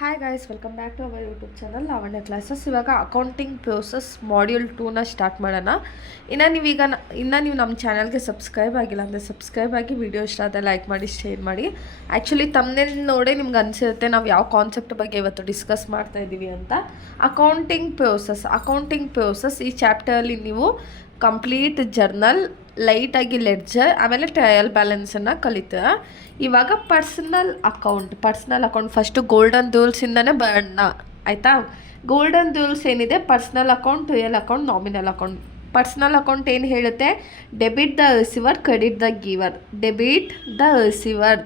Hi guys, welcome back to our YouTube channel Lavanya classes. ಇವಾಗ accounting process module 2ನ start ಮಾಡೋಣ. ಇನ್ನು ನೀವು ನಮ್ಮ ಚಾನಲ್ಗೆ ಸಬ್ಸ್ಕ್ರೈಬ್ ಆಗಿಲ್ಲ ಅಂದರೆ ಸಬ್ಸ್ಕ್ರೈಬ್ ಆಗಿ, ವಿಡಿಯೋ ಇಷ್ಟ ಆದರೆ ಲೈಕ್ ಮಾಡಿ, ಶೇರ್ ಮಾಡಿ. ಆ್ಯಕ್ಚುಲಿ ತಮ್ಮನೇಲಿ ನೋಡೇ ನಿಮ್ಗೆ ಅನಿಸಿರುತ್ತೆ ನಾವು ಯಾವ ಕಾನ್ಸೆಪ್ಟ್ ಬಗ್ಗೆ ಇವತ್ತು ಡಿಸ್ಕಸ್ ಮಾಡ್ತಾ ಇದ್ದೀವಿ ಅಂತ. ಅಕೌಂಟಿಂಗ್ ಪ್ರೋಸೆಸ್ ಈ ಚಾಪ್ಟರಲ್ಲಿ ನೀವು ಕಂಪ್ಲೀಟ್ ಜರ್ನಲ್, ಲೈಟಾಗಿ ಲೆಡ್ಜರ್, ಆಮೇಲೆ ಟ್ರಯಲ್ ಬ್ಯಾಲೆನ್ಸನ್ನು ಕಲಿತೀರ. ಇವಾಗ ಪರ್ಸನಲ್ ಅಕೌಂಟ್ ಫಸ್ಟು ಗೋಲ್ಡನ್ ರೂಲ್ಸಿಂದನೇ ಬರೋಣ, ಆಯಿತಾ? ಗೋಲ್ಡನ್ ರೂಲ್ಸ್ ಏನಿದೆ, personal account, real account, nominal account. Personal account ಏನು ಹೇಳುತ್ತೆ? Debit the receiver, credit the ಗಿವರ್. Debit the receiver,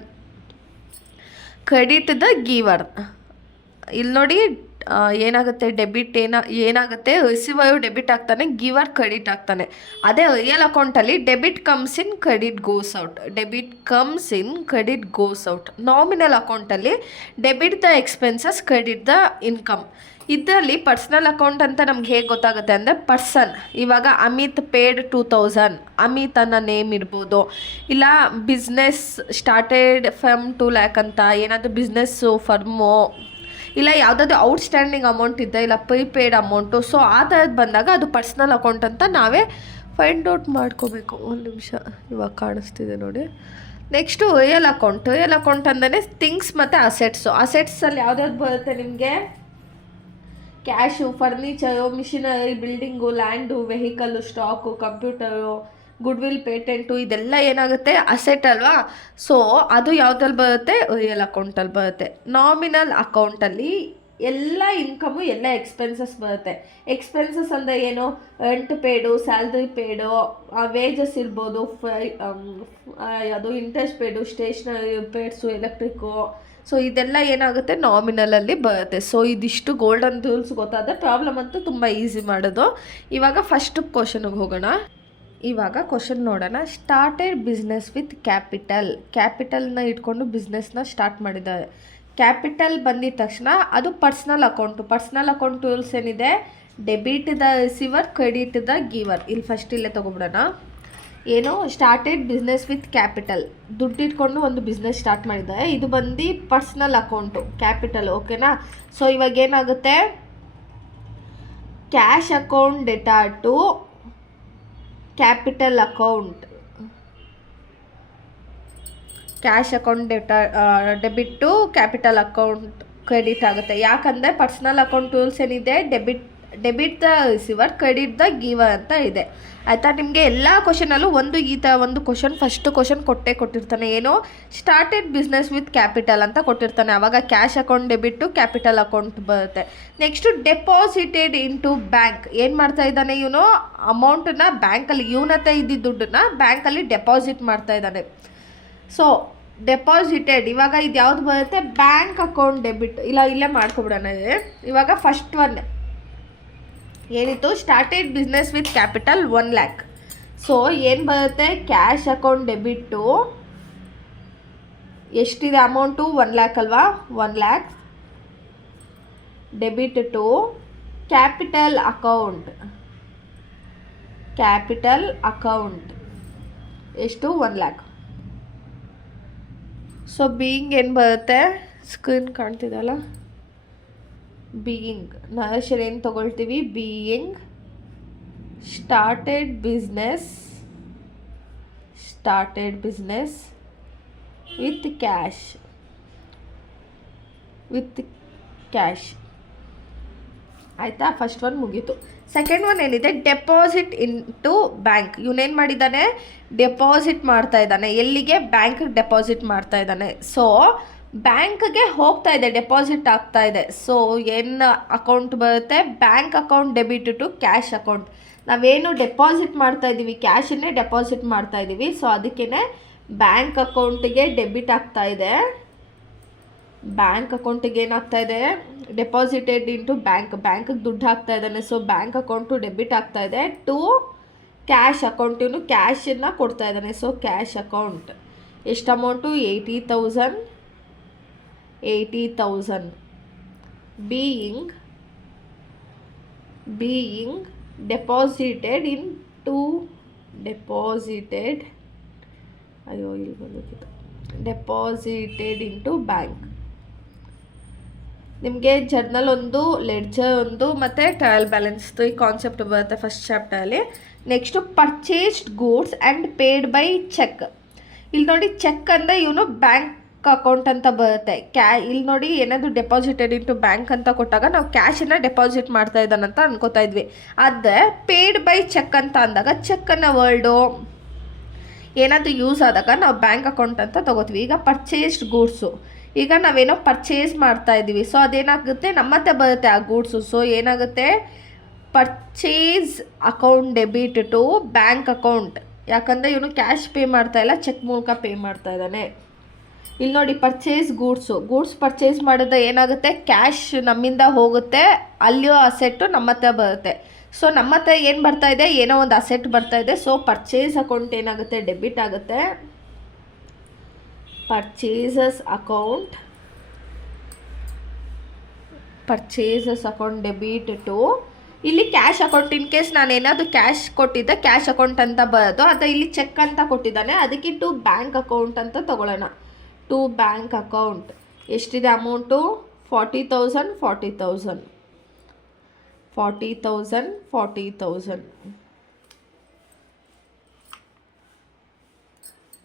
credit the ಗಿವರ್. ಇಲ್ಲಿ ನೋಡಿ ಏನಾಗುತ್ತೆ, ಏನಾಗುತ್ತೆ, ರಿಸೀವರು ಡೆಬಿಟ್ ಆಗ್ತಾನೆ, ಗಿವರ್ ಕ್ರೆಡಿಟ್ ಆಗ್ತಾನೆ. ಅದೇ ರಿಯಲ್ ಅಕೌಂಟಲ್ಲಿ debit comes in, credit goes out. Nominal ಅಕೌಂಟಲ್ಲಿ debit the expenses, credit the income. ಇದರಲ್ಲಿ ಪರ್ಸನಲ್ ಅಕೌಂಟ್ ಅಂತ ನಮ್ಗೆ ಹೇಗೆ ಗೊತ್ತಾಗುತ್ತೆ ಅಂದರೆ, ಇವಾಗ ಅಮಿತ್ ಪೇಡ್ 2000, ಅಮಿತ್ ಅನ್ನೋ ನೇಮ್ ಇರ್ಬೋದು. ಇಲ್ಲ ಬಿಸ್ನೆಸ್ ಸ್ಟಾರ್ಟೆಡ್ ಫ್ರಮ್ 2 lakh ಅಂತ ಏನಾದರೂ ಬಿಸ್ನೆಸ್ಸು, ಫರ್ಮು, ಇಲ್ಲ ಯಾವುದಾದ್ರು ಔಟ್ಸ್ಟ್ಯಾಂಡಿಂಗ್ ಅಮೌಂಟ್ ಇದೆ, ಇಲ್ಲ ಪ್ರೀಪೇಯ್ಡ್ ಅಮೌಂಟು. ಸೊ ಆ ಥರದ್ದು ಬಂದಾಗ ಅದು ಪರ್ಸ್ನಲ್ ಅಕೌಂಟ್ ಅಂತ ನಾವೇ ಫೈಂಡ್ ಔಟ್ ಮಾಡ್ಕೋಬೇಕು. ಒಂದು ನಿಮಿಷ, ಇವಾಗ ಕಾಣಿಸ್ತಿದೆ ನೋಡಿ. ನೆಕ್ಸ್ಟು ರಿಯಲ್ ಅಕೌಂಟ್ ಅಂದರೆ ಥಿಂಗ್ಸ್ ಮತ್ತು ಅಸೆಟ್ಸಲ್ಲಿ ಯಾವ್ದಾದ್ರು ಬರುತ್ತೆ ನಿಮಗೆ? Cash, furniture, machinery, building, land, vehicle, stock, computer, goodwill, patent, ಇದೆಲ್ಲ ಏನಾಗುತ್ತೆ? ಅಸೆಟ್ ಅಲ್ವಾ? ಸೊ ಅದು ಯಾವುದ್ರಲ್ಲಿ ಬರುತ್ತೆ? ರಿಯಲ್ ಅಕೌಂಟಲ್ಲಿ ಬರುತ್ತೆ. ನಾಮಿನಲ್ ಅಕೌಂಟಲ್ಲಿ ಎಲ್ಲ ಇನ್ಕಮು, ಎಲ್ಲ ಎಕ್ಸ್ಪೆನ್ಸಸ್ ಬರುತ್ತೆ. ಎಕ್ಸ್ಪೆನ್ಸಸ್ ಅಂದರೆ ಏನು? ರೆಂಟ್ ಪೇಡು, ಸ್ಯಾಲ್ರಿ ಪೇಡು, ವೇಜಸ್ ಇರ್ಬೋದು, ಅದು ಇಂಟ್ರೆಸ್ಟ್ ಪೇಡು, ಸ್ಟೇಷ್ನರಿ ಪೇಡ್ಸು, ಎಲೆಕ್ಟ್ರಿಕ್ಕು. ಸೊ ಇದೆಲ್ಲ ಏನಾಗುತ್ತೆ? ನಾಮಿನಲಲ್ಲಿ ಬರುತ್ತೆ. ಸೊ ಇದಿಷ್ಟು ಗೋಲ್ಡನ್ ರೂಲ್ಸ್ ಗೊತ್ತಾದರೆ ಪ್ರಾಬ್ಲಮ್ ಅಂತೂ ತುಂಬ ಈಸಿ ಮಾಡೋದು. ಇವಾಗ ಫಸ್ಟ್ ಕ್ವಶನ್ಗೆ ಹೋಗೋಣ. ಇವಾಗ ಕ್ವಶನ್ ನೋಡೋಣ. ಸ್ಟಾರ್ಟೆಡ್ ಬಿಸ್ನೆಸ್ ವಿತ್ ಕ್ಯಾಪಿಟಲ್ನ ಇಟ್ಕೊಂಡು ಬಿಸ್ನೆಸ್ನ ಸ್ಟಾರ್ಟ್ ಮಾಡಿದ್ದಾರೆ. ಕ್ಯಾಪಿಟಲ್ ಬಂದಿದ ತಕ್ಷಣ ಅದು ಪರ್ಸ್ನಲ್ ಅಕೌಂಟ್ ರೂಲ್ಸ್ ಏನಿದೆ? Debit the receiver, credit the ಗಿವರ್. ಇಲ್ಲೇ ತೊಗೊಬಿಡೋಣ. ಏನು? ಸ್ಟಾರ್ಟೆಡ್ ಬಿಸ್ನೆಸ್ ವಿತ್ ದುಡ್ಡು ಇಟ್ಕೊಂಡು ಒಂದು ಬಿಸ್ನೆಸ್ ಸ್ಟಾರ್ಟ್ ಮಾಡಿದ್ದಾರೆ. ಇದು ಬಂದು ಪರ್ಸ್ನಲ್ ಅಕೌಂಟು, ಕ್ಯಾಪಿಟಲ್, ಓಕೆನಾ? ಸೊ ಇವಾಗ ಏನಾಗುತ್ತೆ? Cash account debtor to capital account, debit to capital account credit ಆಗುತ್ತೆ. ಯಾಕಂದರೆ ಪರ್ಸನಲ್ ಅಕೌಂಟ್ ರೂಲ್ಸ್ ಏನಿದೆ? Debit the receiver, credit the giver ಅಂತ ಇದೆ, ಆಯಿತಾ? ನಿಮಗೆ ಎಲ್ಲ ಕ್ವಶನಲ್ಲೂ ಒಂದು ಫಸ್ಟ್ ಕ್ವಶನ್ ಕೊಟ್ಟಿರ್ತಾನೆ. ಏನು? ಸ್ಟಾರ್ಟೆಡ್ ಬಿಸ್ನೆಸ್ ವಿತ್ ಕ್ಯಾಪಿಟಲ್ ಅಂತ ಕೊಟ್ಟಿರ್ತಾನೆ. ಆವಾಗ cash account debit to capital account ಬರುತ್ತೆ. Next deposited into bank. ಏನು ಮಾಡ್ತಾ ಇದ್ದಾನೆ ಇವನು? ಅಮೌಂಟನ್ನ ಬ್ಯಾಂಕಲ್ಲಿ, ಇವನತ್ತೆ ಇದ್ದಿದ್ದ ದುಡ್ಡನ್ನ ಬ್ಯಾಂಕಲ್ಲಿ ಡೆಪಾಸಿಟ್ ಮಾಡ್ತಾ ಇದ್ದಾನೆ. ಸೊ ಡೆಪಾಸಿಟೆಡ್, ಇವಾಗ ಇದು ಯಾವುದು ಬರುತ್ತೆ? Bank account debit. ಇಲ್ಲೇ ಮಾಡ್ಕೊಬಿಡೋಣ. ಇವಾಗ ಫಸ್ಟ್ ಒನ್ ಏನಿತ್ತು? Started business with capital 1 lakh. So ಏನು ಬರುತ್ತೆ? ಕ್ಯಾಶ್ ಅಕೌಂಟ್ ಡೆಬಿಟ್ಟು ಎಷ್ಟಿದೆ ಅಮೌಂಟು? 1 lakh ಅಲ್ವಾ? 1 lakh debit to capital account ಎಷ್ಟು? 1 lakh. ಸೊ ಬೀಯಿಂಗ್ ಏನು ಬರುತ್ತೆ? ಸ್ಕ್ರೀನ್ ಕಾಣ್ತಿದಲ್ಲ, ಬೀಯಿಂಗ್ ನಾವೇಶನ್ ಏನು ತೊಗೊಳ್ತೀವಿ? Being started business with cash, ಆಯಿತಾ? ಫಸ್ಟ್ ಒನ್ ಮುಗೀತು. ಸೆಕೆಂಡ್ ಒನ್ ಏನಿದೆ? Deposit into bank. ಇವನೇನು ಮಾಡಿದ್ದಾನೆ? ಡೆಪಾಸಿಟ್ ಮಾಡ್ತಾ ಇದ್ದಾನೆ. ಎಲ್ಲಿಗೆ? ಬ್ಯಾಂಕ್ಗೆ ಡೆಪಾಸಿಟ್ ಮಾಡ್ತಾ ಇದ್ದಾನೆ. ಸೊ ಬ್ಯಾಂಕ್ಗೆ ಹೋಗ್ತಾ ಇದೆ, ಡೆಪಾಸಿಟ್ ಆಗ್ತಾ ಇದೆ. ಸೊ ಏನು ಅಕೌಂಟ್ ಬರುತ್ತೆ? Bank account debit to cash account. ನಾವೇನು ಡೆಪಾಸಿಟ್ ಮಾಡ್ತಾ ಇದ್ದೀವಿ? ಕ್ಯಾಶನ್ನೇ ಡೆಪಾಸಿಟ್ ಮಾಡ್ತಾ ಇದ್ದೀವಿ. ಸೊ ಅದಕ್ಕೇ ಬ್ಯಾಂಕ್ ಅಕೌಂಟಿಗೆ ಡೆಬಿಟ್ ಆಗ್ತಾ ಇದೆ. ಬ್ಯಾಂಕ್ ಅಕೌಂಟಿಗೆ ಏನಾಗ್ತಾ ಇದೆ? ಡೆಪಾಸಿಟೆಡ್ ಇಂಟು ಬ್ಯಾಂಕ್ಗೆ ದುಡ್ಡು ಹಾಕ್ತಾ ಇದ್ದಾನೆ. ಸೊ ಬ್ಯಾಂಕ್ ಅಕೌಂಟು ಡೆಬಿಟ್ ಆಗ್ತಾ ಇದೆ ಟು ಕ್ಯಾಶ್ ಅಕೌಂಟ್. ಇವನು ಕ್ಯಾಶನ್ನು ಕೊಡ್ತಾ ಇದ್ದಾನೆ. ಸೊ ಕ್ಯಾಶ್ ಅಕೌಂಟ್ ಎಷ್ಟು amount? 80,000. Being deposited into deposited into bank. ನಿಮಗೆ ಜರ್ನಲ್ ಒಂದು, ಲೆಡ್ಜರ್ ಒಂದು, ಮತ್ತು ಟ್ರಯಲ್ ಬ್ಯಾಲೆನ್ಸ್ದು ಈ ಕಾನ್ಸೆಪ್ಟ್ ಬರುತ್ತೆ ಫಸ್ಟ್ ಚಾಪ್ಟರಲ್ಲಿ. Next purchased goods and paid by cheque. ಇಲ್ಲಿ ನೋಡಿ, ಚೆಕ್ ಅಂದರೆ ಇವನು ಬ್ಯಾಂಕ್ ಅಕೌಂಟ್ ಅಂತ ಬರುತ್ತೆ. ಇಲ್ಲಿ ನೋಡಿ, ಏನಾದರೂ ಡೆಪಾಸಿಟೆಡ್ ಇಂಟು ಬ್ಯಾಂಕ್ ಅಂತ ಕೊಟ್ಟಾಗ ನಾವು ಕ್ಯಾಶನ್ನು ಡೆಪಾಸಿಟ್ ಮಾಡ್ತಾ ಇದ್ದಾನಂತ ಅನ್ಕೋತಾ ಇದ್ವಿ. ಆದರೆ ಪೇಡ್ ಬೈ ಚೆಕ್ ಅಂತ ಅಂದಾಗ ಚೆಕ್ಕನ್ನು ವರ್ಲ್ಡು ಏನಾದರೂ ಯೂಸ್ ಆದಾಗ ನಾವು ಬ್ಯಾಂಕ್ ಅಕೌಂಟ್ ಅಂತ ತೊಗೋತೀವಿ. ಈಗ ಪರ್ಚೇಸ್ಡ್ ಗೂಡ್ಸು, ಈಗ ನಾವೇನೋ ಪರ್ಚೇಸ್ ಮಾಡ್ತಾ ಇದ್ದೀವಿ, ಸೊ ಅದೇನಾಗುತ್ತೆ ನಮ್ಮತ್ತೆ ಬರುತ್ತೆ ಆ ಗೂಡ್ಸು. ಸೊ ಏನಾಗುತ್ತೆ, purchase account debit to bank account. ಯಾಕಂದರೆ ಇವನು ಕ್ಯಾಶ್ ಪೇ ಮಾಡ್ತಾ ಇಲ್ಲ, ಚೆಕ್ ಮೂಲಕ ಪೇ ಮಾಡ್ತಾ ಇದ್ದಾನೆ. ಇಲ್ಲಿ ನೋಡಿ, ಪರ್ಚೇಸ್ ಗೂಡ್ಸ್ ಪರ್ಚೇಸ್ ಮಾಡಿದ್ರೆ ಏನಾಗುತ್ತೆ, ಕ್ಯಾಶ್ ನಮ್ಮಿಂದ ಹೋಗುತ್ತೆ, ಅಲ್ಲಿಯೋ ಅಸೆಟ್ಟು ನಮ್ಮ ಹತ್ರ ಬರುತ್ತೆ. ಸೊ ನಮ್ಮ ಹತ್ರ ಏನು ಬರ್ತಾ ಇದೆ, ಏನೋ ಒಂದು ಅಸೆಟ್ ಬರ್ತಾ ಇದೆ. ಸೊ ಪರ್ಚೇಸ್ ಅಕೌಂಟ್ ಏನಾಗುತ್ತೆ, ಡೆಬಿಟ್ ಆಗುತ್ತೆ. ಪರ್ಚೇಸಸ್ ಅಕೌಂಟ್ ಡೆಬಿಟ್ ಟು, ಇಲ್ಲಿ ಕ್ಯಾಶ್ ಅಕೌಂಟ್. ಇನ್ ಕೇಸ್ ನಾನು ಏನಾದರೂ ಕ್ಯಾಶ್ ಕೊಟ್ಟಿದ್ದೆ, ಕ್ಯಾಶ್ ಅಕೌಂಟ್ ಅಂತ ಬರೋದು. ಅಥವಾ ಇಲ್ಲಿ ಚೆಕ್ ಅಂತ ಕೊಟ್ಟಿದ್ದಾನೆ, ಅದಕ್ಕೆ ಟು ಬ್ಯಾಂಕ್ ಅಕೌಂಟ್ ಅಂತ ತಗೊಳ್ಳೋಣ. ಟು ಬ್ಯಾಂಕ್ ಅಕೌಂಟ್ ಎಷ್ಟಿದೆ ಅಮೌಂಟು, 40,000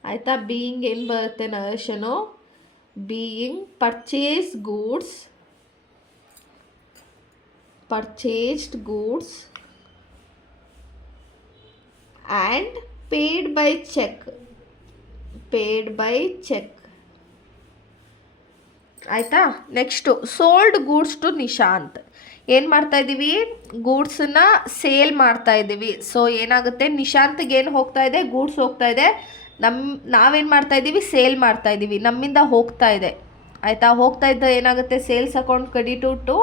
ಆಯಿತಾ. ಬೀಯಿಂಗ್ ಏನು ಬರುತ್ತೆ narration, being purchased goods and paid by cheque ಆಯಿತಾ. Next sold goods to Nishant. ಏನು ಮಾಡ್ತಾಯಿದ್ದೀವಿ, ಗೂಡ್ಸನ್ನ ಸೇಲ್ ಮಾಡ್ತಾಯಿದ್ದೀವಿ. ಸೊ ಏನಾಗುತ್ತೆ, ನಿಶಾಂತ್ಗೆ ಏನು ಹೋಗ್ತಾ ಇದೆ, ಗೂಡ್ಸ್ ಹೋಗ್ತಾ ಇದೆ. ನಾವೇನು ಮಾಡ್ತಾಯಿದ್ದೀವಿ, ಸೇಲ್ ಮಾಡ್ತಾಯಿದ್ದೀವಿ, ನಮ್ಮಿಂದ ಹೋಗ್ತಾ ಇದೆ. ಆಯಿತಾ. ಹೋಗ್ತಾ ಇದ್ದ ಏನಾಗುತ್ತೆ, sales account credit to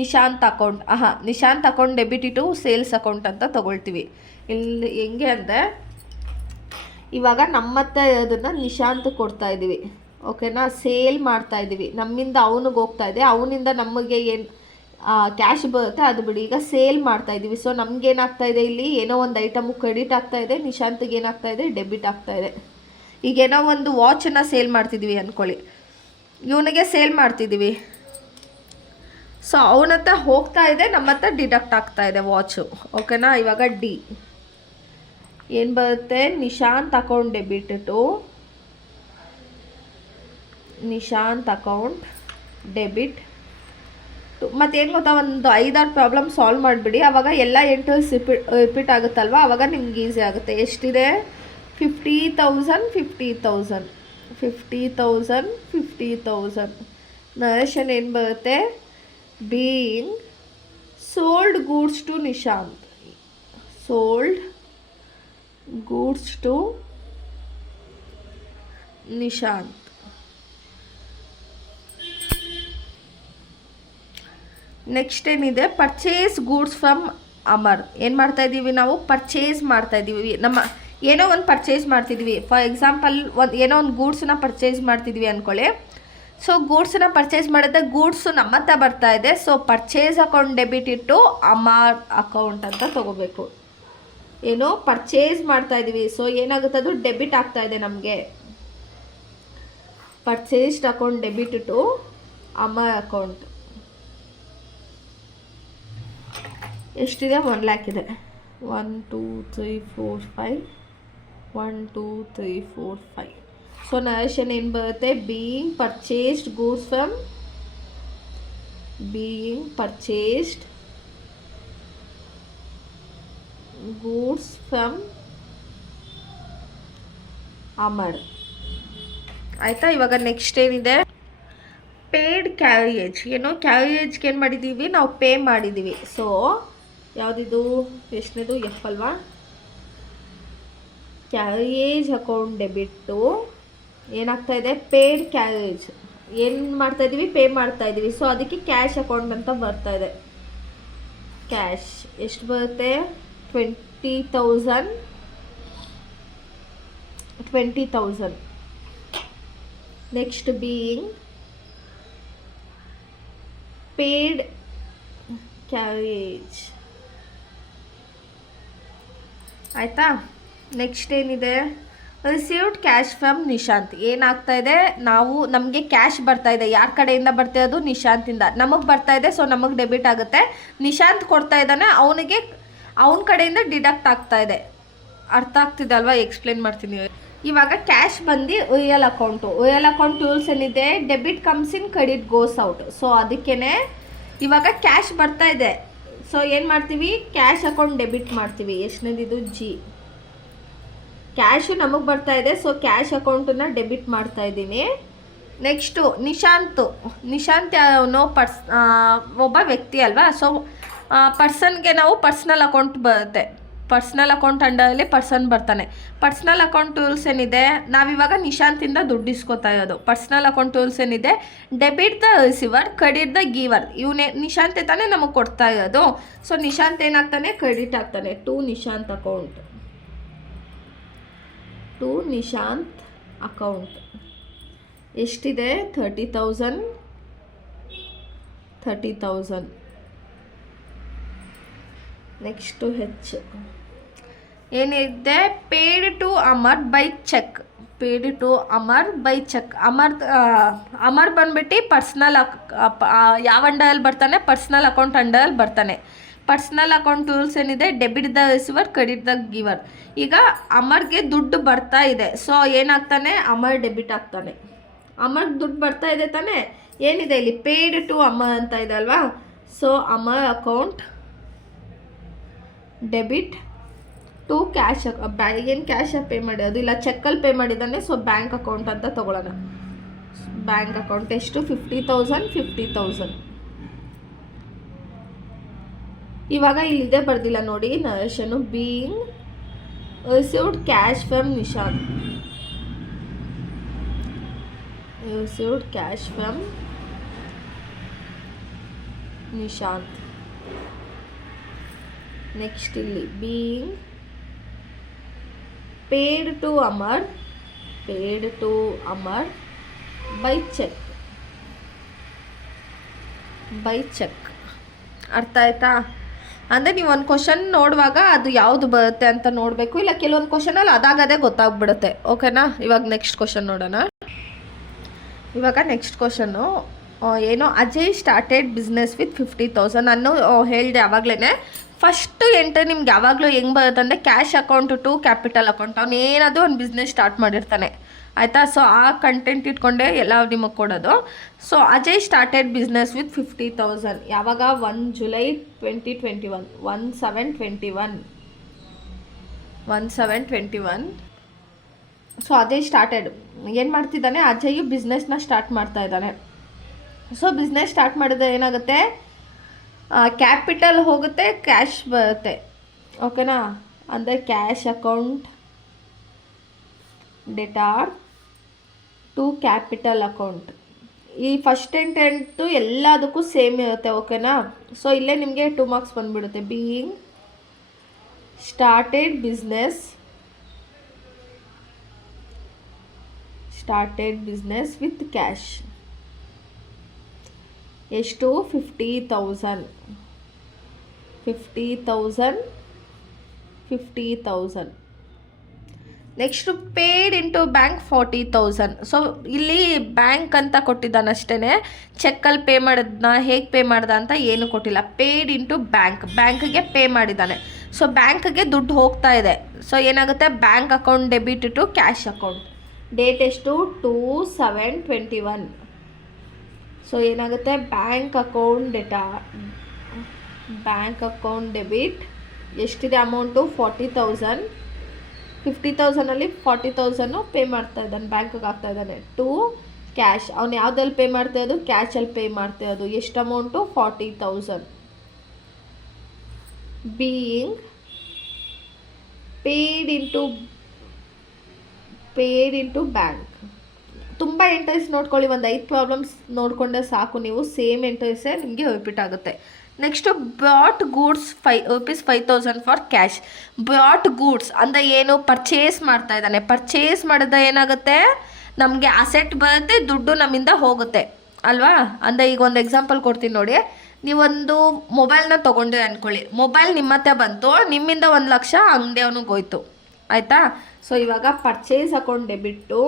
Nishant account. Nishant account debit to sales account ಅಂತ ತೊಗೊಳ್ತೀವಿ. ಇಲ್ಲಿ ಹೆಂಗೆ ಅಂದರೆ, ಇವಾಗ ನಮ್ಮ ಹತ್ರ ಅದನ್ನು ನಿಶಾಂತ್ ಕೊಡ್ತಾ ಇದ್ದೀವಿ, ಓಕೆನಾ. ಸೇಲ್ ಮಾಡ್ತಾ ಇದ್ದೀವಿ, ನಮ್ಮಿಂದ ಅವನಿಗೆ ಹೋಗ್ತಾ ಇದೆ, ಅವನಿಂದ ನಮಗೆ ಏನು ಕ್ಯಾಶ್ ಬರುತ್ತೆ ಅದು ಬಿಡಿ. ಈಗ ಸೇಲ್ ಮಾಡ್ತಾ ಇದ್ದೀವಿ. ಸೊ ನಮಗೇನಾಗ್ತಾ ಇದೆ, ಇಲ್ಲಿ ಏನೋ ಒಂದು ಐಟಮು ಕ್ರೆಡಿಟ್ ಆಗ್ತಾ ಇದೆ, ನಿಶಾಂತ್ಗೆ ಏನಾಗ್ತಾ ಇದೆ, ಡೆಬಿಟ್ ಆಗ್ತಾ ಇದೆ. ಈಗ ಏನೋ ಒಂದು ವಾಚನ್ನು ಸೇಲ್ ಮಾಡ್ತಿದ್ದೀವಿ ಅಂದ್ಕೊಳ್ಳಿ, ಇವನಿಗೆ ಸೇಲ್ ಮಾಡ್ತಿದ್ದೀವಿ. ಸೊ ಅವನ ಹತ್ರ ಹೋಗ್ತಾ ಇದೆ, ನಮ್ಮ ಹತ್ರ ಡಿಡಕ್ಟ್ ಆಗ್ತಾ ಇದೆ ವಾಚು, ಓಕೆನಾ. ಇವಾಗ ಡಿ ಏನು ಬರುತ್ತೆ, Nishant account debit to Nishant account debit to. ಮತ್ತೇನು ಗೊತ್ತಾ, ಒಂದು 5-6 ಪ್ರಾಬ್ಲಮ್ ಸಾಲ್ವ್ ಮಾಡಿಬಿಡಿ, ಆವಾಗ ಎಲ್ಲ ಎಂಟ್ರೀಸ್ ರಿಪೀಟ್ ಆಗುತ್ತಲ್ವ, ಆವಾಗ ನಿಮ್ಗೆ ಈಸಿ ಆಗುತ್ತೆ. ಎಷ್ಟಿದೆ, 50,000 ನರೇಶನ್ ಏನು ಬರುತ್ತೆ, being sold goods to Nishant, next ಏನಿದೆ, ಪರ್ಚೇಸ್ ಗೂಡ್ಸ್ ಫ್ರಮ್ ಅಮರ್. ಏನು ಮಾಡ್ತಾಯಿದ್ದೀವಿ ನಾವು, ಪರ್ಚೇಸ್ ಮಾಡ್ತಾಯಿದ್ದೀವಿ. ನಮ್ಮ ಏನೋ ಒಂದು ಪರ್ಚೇಸ್ ಮಾಡ್ತಿದ್ವಿ, ಫಾರ್ ಎಕ್ಸಾಂಪಲ್ ಏನೋ ಒಂದು ಗೂಡ್ಸನ್ನ ಪರ್ಚೇಸ್ ಮಾಡ್ತಿದ್ವಿ ಅಂದ್ಕೊಳ್ಳಿ. ಸೊ ಗೂಡ್ಸನ್ನ ಪರ್ಚೇಸ್ ಮಾಡಿದ್ರೆ ಗೂಡ್ಸು ನಮ್ಮ ಹತ್ರ ಬರ್ತಾ ಇದೆ. ಸೊ ಪರ್ಚೇಸ್ ಅಕೌಂಟ್ ಡೆಬಿಟ್ ಇಟ್ಟು ಅಮರ್ ಅಕೌಂಟ್ ಅಂತ ತೊಗೋಬೇಕು. ಏನೋ ಪರ್ಚೇಸ್ ಮಾಡ್ತಾಯಿದ್ದೀವಿ, ಸೊ ಏನಾಗುತ್ತೆ, ಅದು ಡೆಬಿಟ್ ಆಗ್ತಾ ಇದೆ ನಮಗೆ. Purchased account debit to Amar account. ಎಷ್ಟಿದೆ, 1 lakh ಇದೆ. 1 2 3 4 5 1 2 3 4 5. ಸೊ ನರೇಶನ್ ಏನು ಬರುತ್ತೆ, being purchased goods from Amar. ಆಯಿತಾ. ಇವಾಗ ನೆಕ್ಸ್ಟ್ ಏನಿದೆ, ಪೇಡ್ ಕ್ಯಾರಿಯೇಜ್. ಏನೋ ಕ್ಯಾರಿಯೇಜ್ಗೆ ಏನು ಮಾಡಿದ್ದೀವಿ, ನಾವು ಪೇ ಮಾಡಿದ್ದೀವಿ. ಸೊ ಯಾವುದಿದು, ಎಷ್ಟನೇದು, ಎಫ್ ಅಲ್ವಾ. ಕ್ಯಾರಿಯೇಜ್ ಅಕೌಂಟ್ ಡೆಬಿಟ್ಟು ಏನಾಗ್ತಾ ಇದೆ, ಪೇಡ್ ಕ್ಯಾರಿಯೇಜ್. ಏನು ಮಾಡ್ತಾಯಿದ್ದೀವಿ, ಪೇ ಮಾಡ್ತಾಯಿದ್ದೀವಿ. ಸೊ ಅದಕ್ಕೆ ಕ್ಯಾಶ್ ಅಕೌಂಟ್ ಅಂತ ಬರ್ತಾ ಇದೆ. ಕ್ಯಾಶ್ ಎಷ್ಟು ಬರುತ್ತೆ, 20,000. Next being paid carriage. ಆಯಿತಾ. ನೆಕ್ಸ್ಟ್ ಏನಿದೆ, ರಿಸೀವ್ಡ್ ಕ್ಯಾಶ್ ಫ್ರಮ್ ನಿಶಾಂತ್. ಏನಾಗ್ತಾ ಇದೆ, ನಾವು ನಮಗೆ ಕ್ಯಾಶ್ ಬರ್ತಾ ಇದೆ, ಯಾರ ಕಡೆಯಿಂದ ಬರ್ತಾ ಇರೋದು, ನಿಶಾಂತಿಂದ ನಮಗೆ ಬರ್ತಾ ಇದೆ. ಸೊ ನಮಗೆ ಡೆಬಿಟ್ ಆಗುತ್ತೆ. ನಿಶಾಂತ್ ಕೊಡ್ತಾ ಇದ್ದಾನೆ, ಅವನಿಗೆ ಅವನ ಕಡೆಯಿಂದ ಡಿಡಕ್ಟ್ ಆಗ್ತಾ ಇದೆ. ಅರ್ಥ ಆಗ್ತಿದೆ ಅಲ್ವಾ? ಎಕ್ಸ್ಪ್ಲೇನ್ ಮಾಡ್ತೀನಿ. ಇವಾಗ ಕ್ಯಾಶ್ ಬಂದು OL account. OL account tools ಏನಿದೆ, debit comes in, credit goes out. So ಅದಕ್ಕೇ ಇವಾಗ ಕ್ಯಾಶ್ ಬರ್ತಾ ಇದೆ. ಸೊ ಏನು ಮಾಡ್ತೀವಿ, ಕ್ಯಾಶ್ ಅಕೌಂಟ್ ಡೆಬಿಟ್ ಮಾಡ್ತೀವಿ. ಎಷ್ಟನೇದಿದು, G. ಕ್ಯಾಶು ನಮಗೆ ಬರ್ತಾ ಇದೆ. ಸೊ ಕ್ಯಾಶ್ ಅಕೌಂಟನ್ನು ಡೆಬಿಟ್ ಮಾಡ್ತಾ ಇದ್ದೀನಿ. ನೆಕ್ಸ್ಟು ನಿಶಾಂತ್ ಅವನು ಒಬ್ಬ ವ್ಯಕ್ತಿ ಅಲ್ವಾ. ಸೊ ಪರ್ಸನ್ಗೆ ನಾವು ಪರ್ಸ್ನಲ್ ಅಕೌಂಟ್ ಬರುತ್ತೆ. ಪರ್ಸ್ನಲ್ ಅಕೌಂಟ್ ಅಂಡರಲ್ಲಿ ಪರ್ಸನ್ ಬರ್ತಾನೆ. ಪರ್ಸ್ನಲ್ ಅಕೌಂಟ್ ಟೂಲ್ಸ್ ಏನಿದೆ, ನಾವಿವಾಗ ನಿಶಾಂತಿಂದ ದುಡ್ಡು ಇಸ್ಕೊತಾ ಇರೋದು. ಪರ್ಸ್ನಲ್ ಅಕೌಂಟ್ ಟೂಲ್ಸ್ ಏನಿದೆ, debit the receiver, credit the giver. ಇವನೇ ನಿಶಾಂತೆ ತಾನೇ ನಮಗೆ ಕೊಡ್ತಾ ಇರೋದು. ಸೊ ನಿಶಾಂತ್ ಏನಾಗ್ತಾನೆ, ಕ್ರೆಡಿಟ್ ಆಗ್ತಾನೆ. To Nishant account, to Nishant account ಎಷ್ಟಿದೆ, 30,000. ನೆಕ್ಸ್ಟು H ಏನಿದೆ, paid to Amar by cheque. Paid to Amar by cheque. Amar ಬಂದ್ಬಿಟ್ಟು ಪರ್ಸ್ನಲ್ ಯಾವ ಅಂಡರಲ್ಲಿ ಬರ್ತಾನೆ, ಪರ್ಸ್ನಲ್ ಅಕೌಂಟ್ ಅಂಡರಲ್ಲಿ ಬರ್ತಾನೆ. ಪರ್ಸ್ನಲ್ ಅಕೌಂಟ್ ಟೂಲ್ಸ್ ಏನಿದೆ, debit the receiver, credit the ಗಿವರ್. ಈಗ ಅಮರ್ಗೆ ದುಡ್ಡು ಬರ್ತಾ ಇದೆ. ಸೊ ಏನಾಗ್ತಾನೆ, ಅಮರ್ ಡೆಬಿಟ್ ಆಗ್ತಾನೆ. ಅಮರ್ಗೆ ದುಡ್ಡು ಬರ್ತಾ ಇದೆ ತಾನೇ. ಏನಿದೆ ಇಲ್ಲಿ, ಪೇಡ್ ಟು ಅಮರ್ ಅಂತ ಇದೆ ಅಲ್ವಾ. So Amar account debit to cash. ಏನು ಕ್ಯಾಶ್ ಪೇ ಮಾಡೋದು ಇಲ್ಲ, ಚೆಕ್ಕಲ್ಲಿ ಪೇ ಮಾಡಿದ್ದಾನೆ. ಸೊ ಬ್ಯಾಂಕ್ ಅಕೌಂಟ್ ಅಂತ ತೊಗೊಳ್ಳೋಣ. ಬ್ಯಾಂಕ್ ಅಕೌಂಟ್ ಎಷ್ಟು, 50,000. ಇವಾಗ ಇಲ್ಲಿದೆ ಬರ್ದಿಲ್ಲ ನೋಡಿ narration. Being received cash from Nishant. Received cash from Nishant. Next ಇಲ್ಲಿ being paid to Amar by cheque. ಅರ್ಥ ಆಯ್ತಾ? ಅಂದರೆ ನೀವು ಒಂದು ಕ್ವಶನ್ ನೋಡುವಾಗ ಅದು ಯಾವುದು ಬರುತ್ತೆ ಅಂತ ನೋಡಬೇಕು. ಇಲ್ಲ ಕೆಲವೊಂದು ಕ್ವಶನಲ್ಲಿ ಅದಾಗದೇ ಗೊತ್ತಾಗ್ಬಿಡುತ್ತೆ. ಓಕೆನಾ? ಇವಾಗ ನೆಕ್ಸ್ಟ್ ಕ್ವಶನ್ ನೋಡೋಣ. ಇವಾಗ ನೆಕ್ಸ್ಟ್ ಕ್ವಶನ್ನು ಏನೋ, ಅಜಯ್ ಸ್ಟಾರ್ಟೆಡ್ ಬಿಸ್ನೆಸ್ ವಿತ್ 50,000. ನಾನು ಹೇಳಿದೆ ಆವಾಗಲೇ, ಫಸ್ಟು ಎಂಟ್ರಿ ನಿಮ್ಗೆ ಯಾವಾಗಲೂ ಹೆಂಗೆ ಬರುತ್ತೆ ಅಂದರೆ, cash account to capital account. ಅವ್ನು ಏನಾದರೂ ಒಂದು ಬಿಸ್ನೆಸ್ ಸ್ಟಾರ್ಟ್ ಮಾಡಿರ್ತಾನೆ, ಆಯಿತಾ? ಸೊ ಆ ಕಂಟೆಂಟ್ ಇಟ್ಕೊಂಡೆ ಎಲ್ಲ ನಿಮಗೆ ಕೊಡೋದು. So Ajay started business with 50,000. ಯಾವಾಗ, 1 ಜುಲೈ 2021, 1721. ಸೊ ಅಜಯ್ ಸ್ಟಾರ್ಟೆಡ್ ಏನು ಮಾಡ್ತಿದ್ದಾನೆ, ಅಜಯ್ ಬಿಸ್ನೆಸ್ನ ಸ್ಟಾರ್ಟ್ ಮಾಡ್ತಾ ಇದ್ದಾನೆ. ಸೊ ಬಿಸ್ನೆಸ್ ಸ್ಟಾರ್ಟ್ ಮಾಡಿದ್ರೆ ಏನಾಗುತ್ತೆ, ಕ್ಯಾಪಿಟಲ್ ಹೋಗುತ್ತೆ, ಕ್ಯಾಶ್ ಬರುತ್ತೆ. ಓಕೆನಾ? ಅಂದರೆ cash account debtor to capital account. ಈ ಫಸ್ಟ್ ಎಂಟು ಎಲ್ಲದಕ್ಕೂ ಸೇಮ್ ಇರುತ್ತೆ. ಓಕೆನಾ? ಸೊ ಇಲ್ಲೇ ನಿಮಗೆ 2 ಮಾರ್ಕ್ಸ್ ಬಂದುಬಿಡುತ್ತೆ. Being started business with cash. ಎಷ್ಟು, 50,000. Next paid into bank 40,000. So ಇಲ್ಲಿ ಬ್ಯಾಂಕ್ ಅಂತ ಕೊಟ್ಟಿದ್ದಾನಷ್ಟೇ, ಚೆಕ್ಕಲ್ಲಿ ಪೇ ಮಾಡೋದನ್ನ ಹೇಗೆ ಪೇ ಮಾಡ್ದ ಅಂತ ಏನು ಕೊಟ್ಟಿಲ್ಲ. ಪೇಡ್ ಇಂಟು ಬ್ಯಾಂಕ್ಗೆ ಪೇ ಮಾಡಿದ್ದಾನೆ. ಸೊ ಬ್ಯಾಂಕ್ಗೆ ದುಡ್ಡು ಹೋಗ್ತಾ ಇದೆ. ಸೊ ಏನಾಗುತ್ತೆ, bank account debit to cash account. Date ಎಷ್ಟು, 2/7/21. ಸೊ ಏನಾಗುತ್ತೆ, ಬ್ಯಾಂಕ್ ಅಕೌಂಟ್ ಡೆಬಿಟ್ ಎಷ್ಟಿದೆ ಅಮೌಂಟು, 40,000. 50,000ಅಲ್ಲಿ 40,000 ಪೇ ಮಾಡ್ತಾ ಇದ್ದಾನೆ, ಬ್ಯಾಂಕಿಗೆ ಹಾಕ್ತಾ ಇದ್ದಾನೆ. ಟು ಕ್ಯಾಶ್, ಅವ್ನು ಯಾವುದಲ್ಲಿ ಪೇ ಮಾಡ್ತಾ ಇರೋದು, ಕ್ಯಾಶಲ್ಲಿ ಪೇ ಮಾಡ್ತಾ ಇರೋದು. ಎಷ್ಟು amount, 40,000. Being paid into bank. ತುಂಬ ಎಂಟ್ರೀಸ್ ನೋಡ್ಕೊಳ್ಳಿ, ಒಂದು 5 ಪ್ರಾಬ್ಲಮ್ಸ್ ನೋಡಿಕೊಂಡ್ರೆ ಸಾಕು ನೀವು. ಸೇಮ್ ಎಂಟ್ರೀಸೇ ನಿಮಗೆ ರಿಪೀಟ್ ಆಗುತ್ತೆ. Next brought goods ₹5,000 for cash. Brought goods ಅಂದರೆ ಏನು, ಪರ್ಚೇಸ್ ಮಾಡ್ತಾ ಇದ್ದಾನೆ. ಪರ್ಚೇಸ್ ಮಾಡಿದ್ರೆ ಏನಾಗುತ್ತೆ, ನಮಗೆ ಅಸೆಟ್ ಬರುತ್ತೆ, ದುಡ್ಡು ನಮ್ಮಿಂದ ಹೋಗುತ್ತೆ ಅಲ್ವಾ? ಅಂದರೆ ಈಗ ಒಂದು ಎಕ್ಸಾಂಪಲ್ ಕೊಡ್ತೀನಿ ನೋಡಿ. ನೀವೊಂದು ಮೊಬೈಲ್ನ ತೊಗೊಂಡ್ರೆ ಅಂದ್ಕೊಳ್ಳಿ, ಮೊಬೈಲ್ ನಿಮ್ಮ ಹತ್ರ ಬಂತು, ನಿಮ್ಮಿಂದ 1 ಲಕ್ಷ ಅಂಗಡಿ ಅವನಿಗೆ ಹೋಯ್ತು ಆಯಿತಾ. ಸೊ ಇವಾಗ ಪರ್ಚೇಸ್ ಅಕೌಂಟ್ ಡೆಬಿಟ್ಟು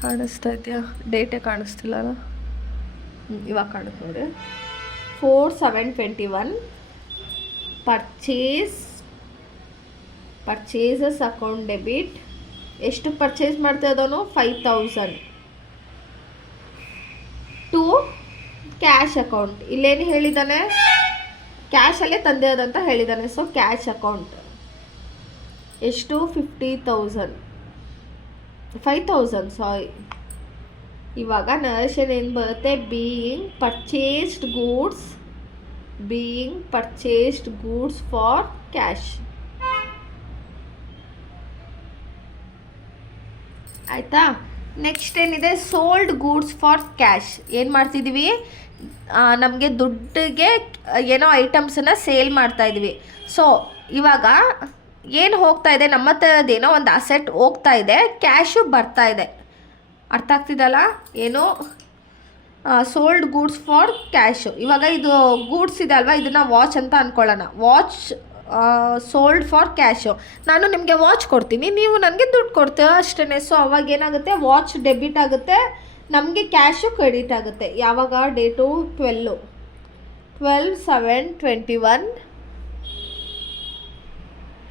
ಕಾಣಿಸ್ತಾ ಇದೆಯಾ? ಡೇಟೇ ಕಾಣಿಸ್ತಿಲ್ಲಲ್ಲ. ಇವಾಗ ಕಾಣುತ್ತೆ ನೋಡಿ. 4721 ಪರ್ಚೇಸಸ್ ಅಕೌಂಟ್ ಡೆಬಿಟ್. ಎಷ್ಟು ಪರ್ಚೇಸ್ ಮಾಡ್ತಾ ಇದ್ದಾನು? 5000 ಟು ಕ್ಯಾಶ್ ಅಕೌಂಟ್. ಇಲ್ಲೇನು ಹೇಳಿದ್ದಾನೆ? ಕ್ಯಾಶಲ್ಲೇ ತಂದಿರೋದಂತ ಹೇಳಿದ್ದಾನೆ. ಸೊ ಕ್ಯಾಶ್ ಅಕೌಂಟ್ ಎಷ್ಟು? 5000 ಸಾರಿ. ಇವಾಗ ನರೇಶನ್ ಏನು ಬರುತ್ತೆ? Being purchased goods for cash. ಆಯಿತಾ. ನೆಕ್ಸ್ಟ್ ಏನಿದೆ? Sold goods for cash. ಏನು ಮಾಡ್ತಿದ್ದೀವಿ? ನಮಗೆ ದುಡ್ಡಿಗೆ ಏನೋ ಐಟಮ್ಸನ್ನು ಸೇಲ್ ಮಾಡ್ತಾಯಿದ್ವಿ. ಸೊ ಇವಾಗ ಏನು ಹೋಗ್ತಾ ಇದೆ? ನಮ್ಮ ಥರದ್ದೇನೋ ಒಂದು ಅಸೆಟ್ ಹೋಗ್ತಾ ಇದೆ, ಕ್ಯಾಶು ಬರ್ತಾ ಇದೆ. ಅರ್ಥ ಆಗ್ತಿದಲ್ಲ? ಏನು ಸೋಲ್ಡ್ ಗೂಡ್ಸ್ ಫಾರ್ ಕ್ಯಾಶು. ಇವಾಗ ಇದು ಗೂಡ್ಸ್ ಇದೆ ಅಲ್ವಾ, ಇದನ್ನು ವಾಚ್ ಅಂತ ಅಂದ್ಕೊಳ್ಳೋಣ. Watch sold for cash. ನಾನು ನಿಮಗೆ ವಾಚ್ ಕೊಡ್ತೀನಿ, ನೀವು ನನಗೆ ದುಡ್ಡು ಕೊಡ್ತೀರ ಅಷ್ಟೇ. ಸೊ ಅವಾಗ ಏನಾಗುತ್ತೆ? ವಾಚ್ ಡೆಬಿಟ್ ಆಗುತ್ತೆ, ನಮಗೆ ಕ್ಯಾಶು ಕ್ರೆಡಿಟ್ ಆಗುತ್ತೆ. ಯಾವಾಗ? Date 12/7/21.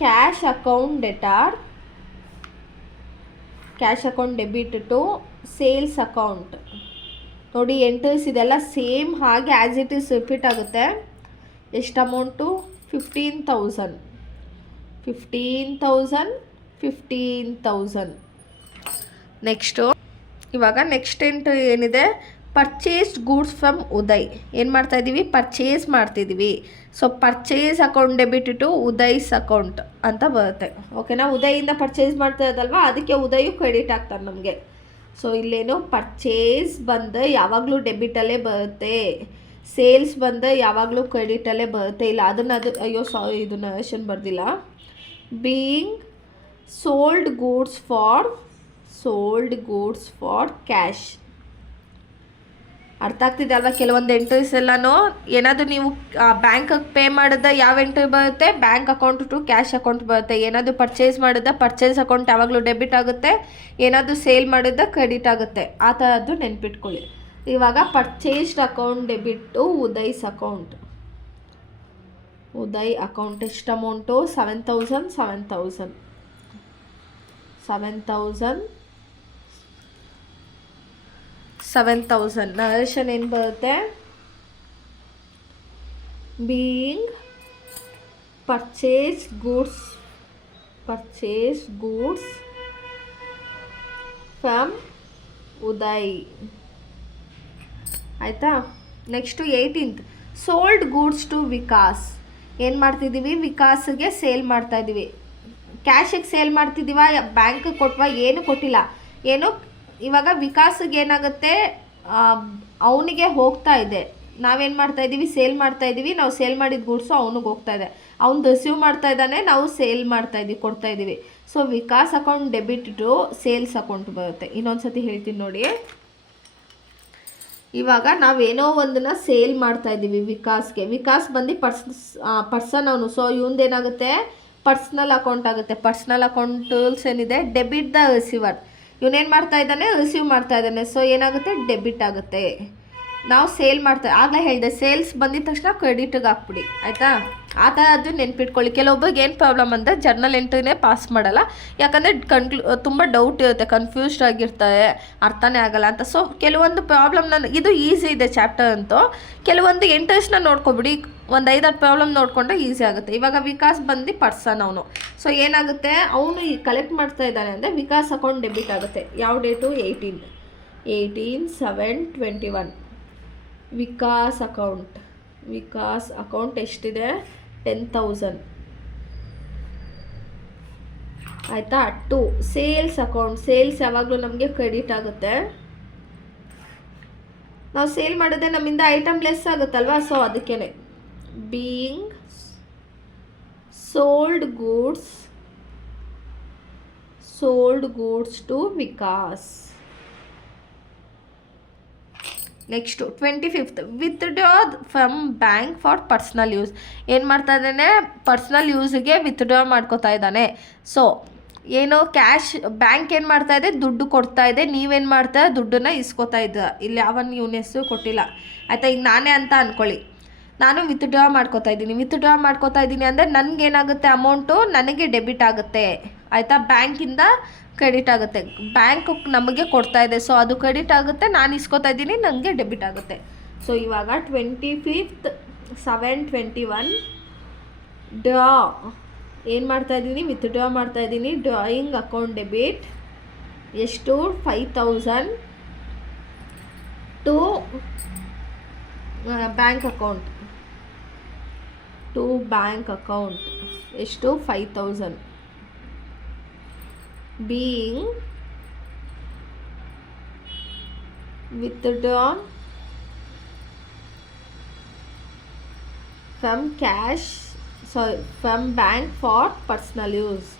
Cash account debtor, cash account debit to sales account. ನೋಡಿ ಎಂಟರ್ಸ್ ಇದೆಲ್ಲ ಸೇಮ್ ಹಾಗೆ ಆ್ಯಸ್ ಇಟ್ ಈಸ್ ರಿಪೀಟ್ ಆಗುತ್ತೆ. ಎಷ್ಟು ಅಮೌಂಟು? 15,000. ನೆಕ್ಸ್ಟು ಇವಾಗ ನೆಕ್ಸ್ಟ್ ಎಂಟ್ರಿ ಏನಿದೆ? Purchased goods from Uday. ಏನು ಮಾಡ್ತಾಯಿದ್ದೀವಿ? ಪರ್ಚೇಸ್ ಮಾಡ್ತಿದ್ದೀವಿ. So purchase account debit to Uday's account ಅಂತ ಬರುತ್ತೆ. ಓಕೆನಾ? ಉದಯಿಂದ ಪರ್ಚೇಸ್ ಮಾಡ್ತಾ ಇದ್ದಲ್ವಾ, ಅದಕ್ಕೆ ಉದಯು ಕ್ರೆಡಿಟ್ ಆಗ್ತಾರೆ ನಮಗೆ. ಸೊ ಇಲ್ಲೇನು? ಪರ್ಚೇಸ್ ಬಂದು ಯಾವಾಗಲೂ ಡೆಬಿಟಲ್ಲೇ ಬರುತ್ತೆ, ಸೇಲ್ಸ್ ಬಂದು ಯಾವಾಗಲೂ ಕ್ರೆಡಿಟಲ್ಲೇ ಬರುತ್ತೆ. ಇಲ್ಲ ಅದು ಅಯ್ಯೋ ಸಾರಿ, ಇದು ನರೇಶನ್ ಬರ್ದಿಲ್ಲ. Being sold goods for cash. ಅರ್ಥ ಆಗ್ತಿದೆ ಅಲ್ವಾ? ಕೆಲವೊಂದು ಎಂಟ್ರೀಸ್ ಎಲ್ಲನೂ ಏನಾದರೂ ನೀವು ಬ್ಯಾಂಕಿಗೆ ಪೇ ಮಾಡಿದ ಯಾವ ಎಂಟ್ರಿ ಬರುತ್ತೆ? Bank account to cash account ಬರುತ್ತೆ. ಏನಾದರೂ ಪರ್ಚೇಸ್ ಮಾಡಿದ ಪರ್ಚೇಸ್ ಅಕೌಂಟ್ ಯಾವಾಗಲೂ ಡೆಬಿಟ್ ಆಗುತ್ತೆ, ಏನಾದರೂ ಸೇಲ್ ಮಾಡಿದ ಕ್ರೆಡಿಟ್ ಆಗುತ್ತೆ. ಆ ಥರದ್ದು ನೆನ್ಪಿಟ್ಕೊಳ್ಳಿ. ಇವಾಗ purchased account debit to Uday's account. Uday account ಎಷ್ಟು ಅಮೌಂಟು? 7,000. ನರೇಶನ್ ಏನು ಬರುತ್ತೆ? Being purchase goods from Uday. ಆಯಿತಾ. Next 18th sold goods to Vikas. ಏನು ಮಾಡ್ತಿದ್ದೀವಿ? ವಿಕಾಸ್ಗೆ ಸೇಲ್ ಮಾಡ್ತಾಯಿದ್ದೀವಿ. ಕ್ಯಾಶಿಗೆ ಸೇಲ್ ಮಾಡ್ತಿದ್ದೀವ, ಬ್ಯಾಂಕಿಗೆ ಕೊಟ್ವಾ? ಏನು ಕೊಟ್ಟಿಲ್ಲ. ಏನು ಇವಾಗ ವಿಕಾಸಿಗೆ ಏನಾಗುತ್ತೆ? ಅವನಿಗೆ ಹೋಗ್ತಾ ಇದೆ, ನಾವೇನು ಮಾಡ್ತಾಯಿದ್ದೀವಿ? ಸೇಲ್ ಮಾಡ್ತಾಯಿದ್ದೀವಿ. ನಾವು ಸೇಲ್ ಮಾಡಿದ ಗೂಡ್ಸು ಅವನಿಗೆ ಹೋಗ್ತಾ ಇದೆ, ಅವ್ನು ರಿಸೀವ್ ಮಾಡ್ತಾ ಇದ್ದಾನೆ, ನಾವು ಸೇಲ್ ಮಾಡ್ತಾಯಿದ್ದೀವಿ, ಕೊಡ್ತಾಯಿದ್ದೀವಿ. So Vikas account debit to sales account ಬರುತ್ತೆ. ಇನ್ನೊಂದು ಸತಿ ಹೇಳ್ತೀನಿ ನೋಡಿ. ಇವಾಗ ನಾವೇನೋ ಒಂದನ್ನು ಸೇಲ್ ಮಾಡ್ತಾಯಿದ್ದೀವಿ ವಿಕಾಸ್ಗೆ. ವಿಕಾಸ್ ಬಂದು ಪರ್ಸನ್ ಅವನು. ಸೊ ಇವಂದೇನಾಗುತ್ತೆ? ಪರ್ಸ್ನಲ್ ಅಕೌಂಟ್ ಆಗುತ್ತೆ. ಪರ್ಸ್ನಲ್ ಅಕೌಂಟ್ ಟೂಲ್ಸ್ ಏನಿದೆ? Debit the receiver. ಇವನೇನು ಮಾಡ್ತಾ ಇದ್ದಾನೆ? ರಿಸೀವ್ ಮಾಡ್ತಾ ಇದ್ದಾನೆ. ಸೊ ಏನಾಗುತ್ತೆ? ಡೆಬಿಟ್ ಆಗುತ್ತೆ. ನಾವು ಸೇಲ್ ಆಗಲೇ ಹೇಳಿದೆ, ಸೇಲ್ಸ್ ಬಂದಿದ ತಕ್ಷಣ ಕ್ರೆಡಿಟಿಗೆ ಹಾಕ್ಬಿಡಿ. ಆಯಿತಾ? ಆ ಥರ ಅದು ನೆನ್ಪಿಟ್ಕೊಳ್ಳಿ. ಕೆಲವೊಬ್ಬರಿಗೆ ಏನು ಪ್ರಾಬ್ಲಮ್ ಅಂದರೆ ಜರ್ನಲ್ ಎಂಟ್ರಿನೇ ಪಾಸ್ ಮಾಡಲ್ಲ, ಯಾಕಂದರೆ ತುಂಬ ಡೌಟ್ ಇರುತ್ತೆ, ಕನ್ಫ್ಯೂಸ್ಡ್ ಆಗಿರ್ತಾರೆ, ಅರ್ಥನೇ ಆಗಲ್ಲ ಅಂತ. ಸೊ ಕೆಲವೊಂದು ಪ್ರಾಬ್ಲಮ್ನ, ಇದು ಈಸಿ ಇದೆ ಚಾಪ್ಟರ್ ಅಂತೂ, ಕೆಲವೊಂದು ಎಂಟ್ರೀಸ್ನ ನೋಡ್ಕೊಬಿಡಿ. ಒಂದು 5-10 ಪ್ರಾಬ್ಲಮ್ ನೋಡಿಕೊಂಡ್ರೆ ಈಸಿ ಆಗುತ್ತೆ. ಇವಾಗ ವಿಕಾಸ್ ಬಂದು ಪರ್ಸನ್ ಅವನು. ಸೊ ಏನಾಗುತ್ತೆ? ಅವನು ಕಲೆಕ್ಟ್ ಮಾಡ್ತಾ ಇದ್ದಾನೆ ಅಂದರೆ ವಿಕಾಸ್ ಅಕೌಂಟ್ ಡೆಬಿಟ್ ಆಗುತ್ತೆ. ಯಾವ ಡೇಟು? 18/7/21. ವಿಕಾಸ್ ಅಕೌಂಟ್ ಎಷ್ಟಿದೆ? 10,000. ಆಯಿತಾ? To sales account. ಸೇಲ್ಸ್ ಯಾವಾಗಲೂ ನಮಗೆ ಕ್ರೆಡಿಟ್ ಆಗುತ್ತೆ. ನಾವು ಸೇಲ್ ಮಾಡಿದ್ರೆ ನಮ್ಮಿಂದ ಐಟಮ್ ಲೆಸ್ ಆಗುತ್ತಲ್ವಾ, ಸೊ ಅದಕ್ಕೇ. Being sold goods to Vikas. Next 25th withdraw from bank for personal use. ಏನು ಮಾಡ್ತಾ ಇದ್ದಾನೆ, ಪರ್ಸ್ನಲ್ ಯೂಸಿಗೆ ವಿತ್ಡ್ರಾ ಮಾಡ್ಕೋತಾ ಇದ್ದಾನೆ. ಸೊ ಏನು ಕ್ಯಾಶ್ ಬ್ಯಾಂಕ್ ಏನು ಮಾಡ್ತಾ ಇದೆ, ದುಡ್ಡು ಕೊಡ್ತಾ ಇದೆ, ನೀವೇನು ಮಾಡ್ತಾ ದುಡ್ಡನ್ನು ಇಸ್ಕೋತಾ ಇದ್ದ. ಇಲ್ಲಿ ಯಾವನ್ ಯೂನಿಯಸ್ಸು ಕೊಟ್ಟಿಲ್ಲ ಆಯಿತಾ. ಈಗ ನಾನೇ ಅಂತ ಅಂದ್ಕೊಳ್ಳಿ, ನಾನು ವಿತ್ಡ್ರಾ ಮಾಡ್ಕೋತಾ ಇದ್ದೀನಿ ಅಂದರೆ ನನಗೇನಾಗುತ್ತೆ, ಅಮೌಂಟು ನನಗೆ ಡೆಬಿಟ್ ಆಗುತ್ತೆ ಆಯಿತಾ, ಬ್ಯಾಂಕಿಂದ ಕ್ರೆಡಿಟ್ ಆಗುತ್ತೆ. ಬ್ಯಾಂಕ್ ನಮಗೆ ಕೊಡ್ತಾ ಇದೆ, ಸೊ ಅದು ಕ್ರೆಡಿಟ್ ಆಗುತ್ತೆ, ನಾನು ಇಸ್ಕೋತಾ ಇದ್ದೀನಿ, ನನಗೆ ಡೆಬಿಟ್ ಆಗುತ್ತೆ. ಸೊ ಇವಾಗ 25th 7/21 ಡ್ರಾ ಏನು ಮಾಡ್ತಾಯಿದ್ದೀನಿ, ವಿತ್ಡ್ರಾ ಮಾಡ್ತಾಯಿದ್ದೀನಿ. ಡ್ರಾಯಿಂಗ್ ಅಕೌಂಟ್ ಡೆಬಿಟ್ ಎಷ್ಟು, 5000 ಟು ಬ್ಯಾಂಕ್ ಅಕೌಂಟ್, ಎಷ್ಟು 5000 being withdrawn from bank for personal use.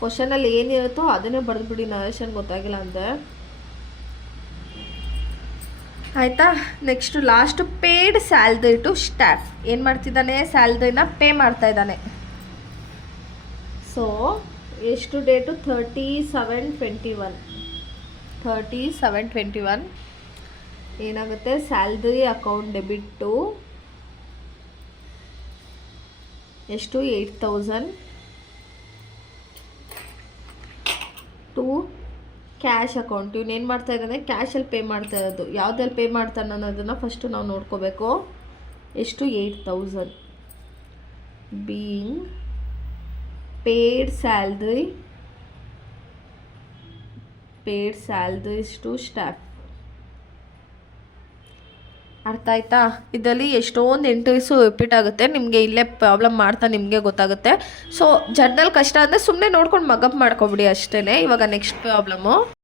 ಕ್ವಶನಲ್ಲಿ ಏನಿರುತ್ತೋ ಅದನ್ನೇ ಬರೆದ್ಬಿಡಿ, ನರೇಶನ್ ಗೊತ್ತಾಗಿಲ್ಲ ಅಂದರೆ ಆಯಿತಾ. Next last paid salary to staff. ಏನು ಮಾಡ್ತಿದ್ದಾನೆ, ಸ್ಯಾಲ್ರಿನ ಪೇ ಮಾಡ್ತಾ ಇದ್ದಾನೆ. ಸೊ ಎಷ್ಟು ಡೇಟು, 37/21 ಏನಾಗುತ್ತೆ, ಸ್ಯಾಲ್ರಿ ಅಕೌಂಟ್ ಡೆಬಿಟ್ಟು ಎಷ್ಟು 8000 ಟು ಕ್ಯಾಶ್ ಅಕೌಂಟ್. ಇವನೇನು ಮಾಡ್ತಾ ಇದ್ದಾನೆ, ಕ್ಯಾಶಲ್ಲಿ ಪೇ ಮಾಡ್ತಾ ಇರೋದು. ಯಾವುದ್ರಲ್ಲಿ ಪೇ ಮಾಡ್ತಾನೆ ಅನ್ನೋದನ್ನು ಫಸ್ಟು ನಾವು ನೋಡ್ಕೋಬೇಕು. ಎಷ್ಟು 8000 being paid salaries to staff. ಅರ್ಥ ಆಯ್ತಾ. ಇದರಲ್ಲಿ ಎಷ್ಟೊಂದು ಎಂಟ್ರೀಸು ರಿಪೀಟ್ ಆಗುತ್ತೆ, ನಿಮಗೆ ಇಲ್ಲೇ ಪ್ರಾಬ್ಲಮ್ ಮಾಡ್ತಾ ನಿಮಗೆ ಗೊತ್ತಾಗುತ್ತೆ. ಸೊ ಜರ್ನಲ್ ಕಷ್ಟ ಅಂದರೆ ಸುಮ್ಮನೆ ನೋಡ್ಕೊಂಡು ಮಗಪ್ ಮಾಡ್ಕೊಬಿಡಿ ಅಷ್ಟೇ. ಇವಾಗ ನೆಕ್ಸ್ಟ್ ಪ್ರಾಬ್ಲಮ್ಮು